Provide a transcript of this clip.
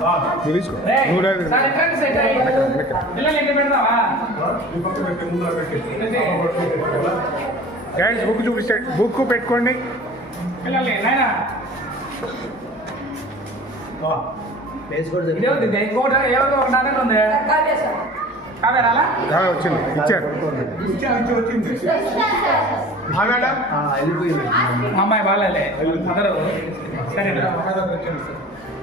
నువ్వు తీసుకో నువ్వు గైడ్స్ బుక్ చూపిస్తాయి బుక్ పెట్టుకోండి అమ్మాయి బాగాలే సరే